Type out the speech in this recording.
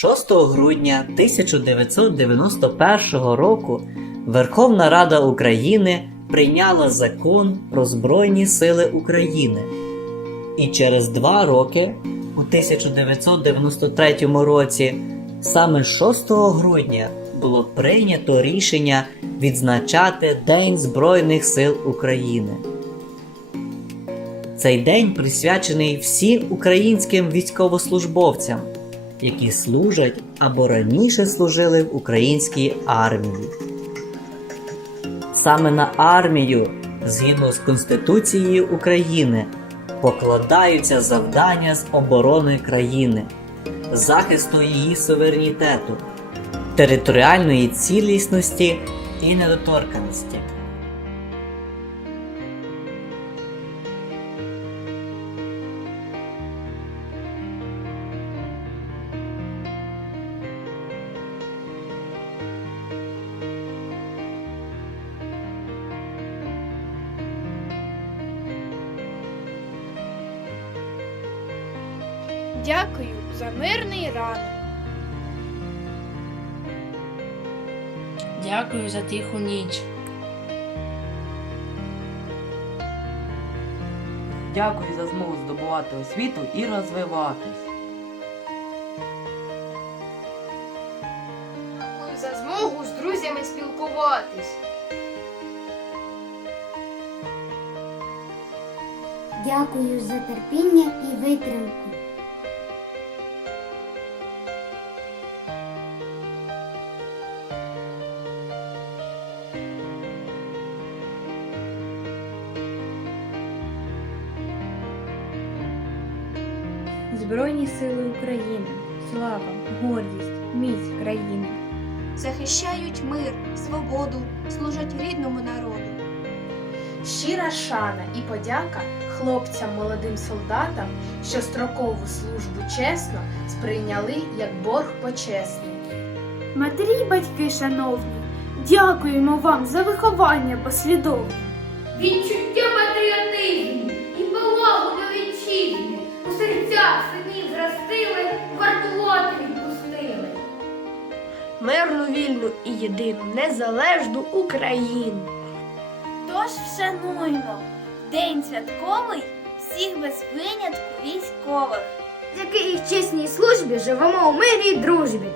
6 грудня 1991 року Верховна Рада України прийняла закон про Збройні Сили України. І через два роки, у 1993 році, саме 6 грудня було прийнято рішення відзначати День Збройних сил України. Цей день присвячений всім українським військовослужбовцям, які служать або раніше служили в українській армії. Саме на армію, згідно з Конституцією України, покладаються завдання з оборони країни, захисту її суверенітету, територіальної цілісності і недоторканості. Дякую за мирний ранок. Дякую за тиху ніч. Дякую за змогу здобувати освіту і розвиватись. Дякую за змогу з друзями спілкуватись. Дякую за терпіння і витримку. Збройні сили України, слава, гордість, міць країни. захищають мир, свободу, служать рідному народу. Щира шана і подяка хлопцям молодим солдатам, що строкову службу чесно сприйняли як борг почесний. Матері й батьки, шановні, дякуємо вам за виховання послідовне. Відчуття патріотизму мирну, вільну і єдину незалежну Україну. Тож вшануймо День святковий всіх без винятку військових. Який в чесній службі живемо у мирі й дружбі.